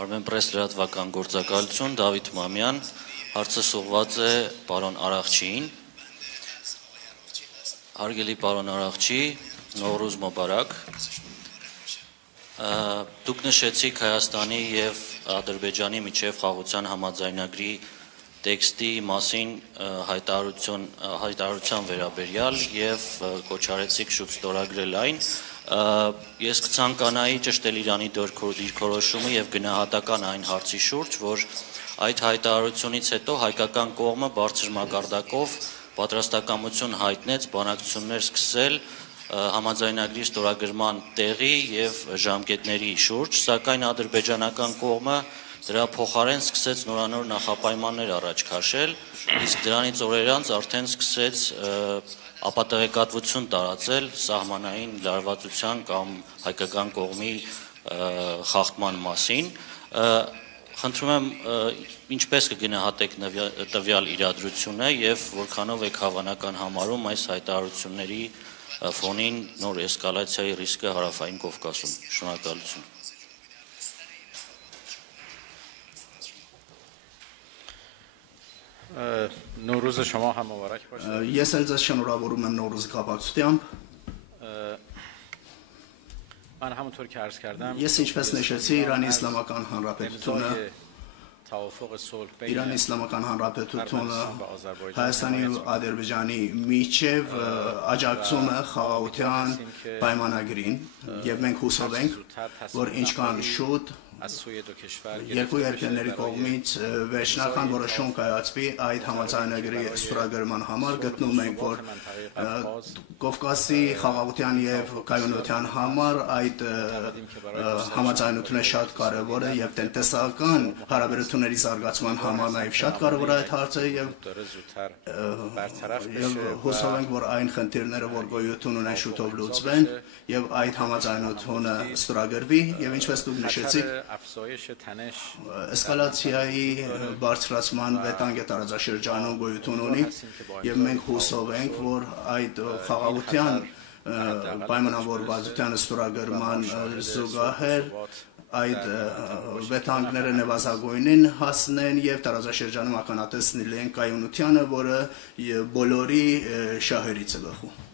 Armenpress լրատվական գործակալություն, Դավիթ Մամյան, հարցը ուղղված է պարոն Արաղչիին։ Հարգելի պարոն Արաղչի, Նովրուզ Մոբարակ։ Դուք նշեցիք Հայաստանի եւ Ադրբեջանի միջև խաղաղության համաձայնագրի տեքստի մասին հայտարարության վերաբերյալ եւ կոչարեցիք շուտ ստորագրել այն։ Ես կցանկանայի ճշտել Իրանի դիրքորոշումը եւ գնահատական այն հարցի շուրջ, որ այդ հայտարարությունից հետո հայկական կողմը բարձր մակարդակով պատրաստակամություն հայտնեց բանակցություններ սկսել համաձայնագրի ստորագրման տեղի եւ ժամկետների շուրջ, սակայն ադրբեջանական կողմը դրա փոխարեն սկսեց նորանոր նախապայմաններ առաջ քաշել, իսկ դրանից օրեր անց արդեն սկսեց ապատեղեկատվություն տարածել սահմանային լարվածության կամ հայկական կողմի խախտման մասին։ Խնդրում եմ, ինչպես կգնահատեք տվյալ իրադրությունը եւ որքանով եք հավանական համարում այս հայտարարությունների ֆոնին նոր էսկալացիայի ռիսկը հարավային Կովկասում։ Շնորհակալություն։ Նորուզը շամա համավարակ բաշխա։ Ես էլ ձեզ շնորհավորում եմ Նորուզի կապակցությամբ։ Ման համոթոր քարս կардամ։ Ես ինչպես նշեցի, Իրանի Իսլամական Հանրապետությունը Իրանի Իսլամական Հանրապետությունը Հայաստանի ու Ադրբեջանի միջև աջակցում է խաղաղության պայմանագրին եւ մենք հուսով ենք, որ ինչքան շուտ երկու երկրների կողմից վերջնական որոշում կայացվի այդ համաձայնագրի ստորագրման համար, գտնում ենք, որ Կովկասի խաղաղության եւ կայունության համար այդ համաձայնությունը շատ կարեւոր է եւ տնտեսական հարաբերությունների զարգացման համար նաեւ շատ կարեւոր է այդ հարցը եւ հուսով ենք, որ այն խնդիրները, որ գոյություն ունեն, շուտով լուծվեն եւ այդ համաձայնությունը ստորագրվի եւ ինչպես դուք նշեցիք Էսկալացիայի բարձրացման վտանգը տարածաշրջանում գոյություն ունի եւ մենք հուսով ենք, որ այդ խաղաղության պայմանավորվածության ստորագրման զուգահեռ այդ վտանգները նվազագույնին հասնեն եւ տարածաշրջանում ականատես լինեն կայունությանը, որը բոլորի շահերից է բխում։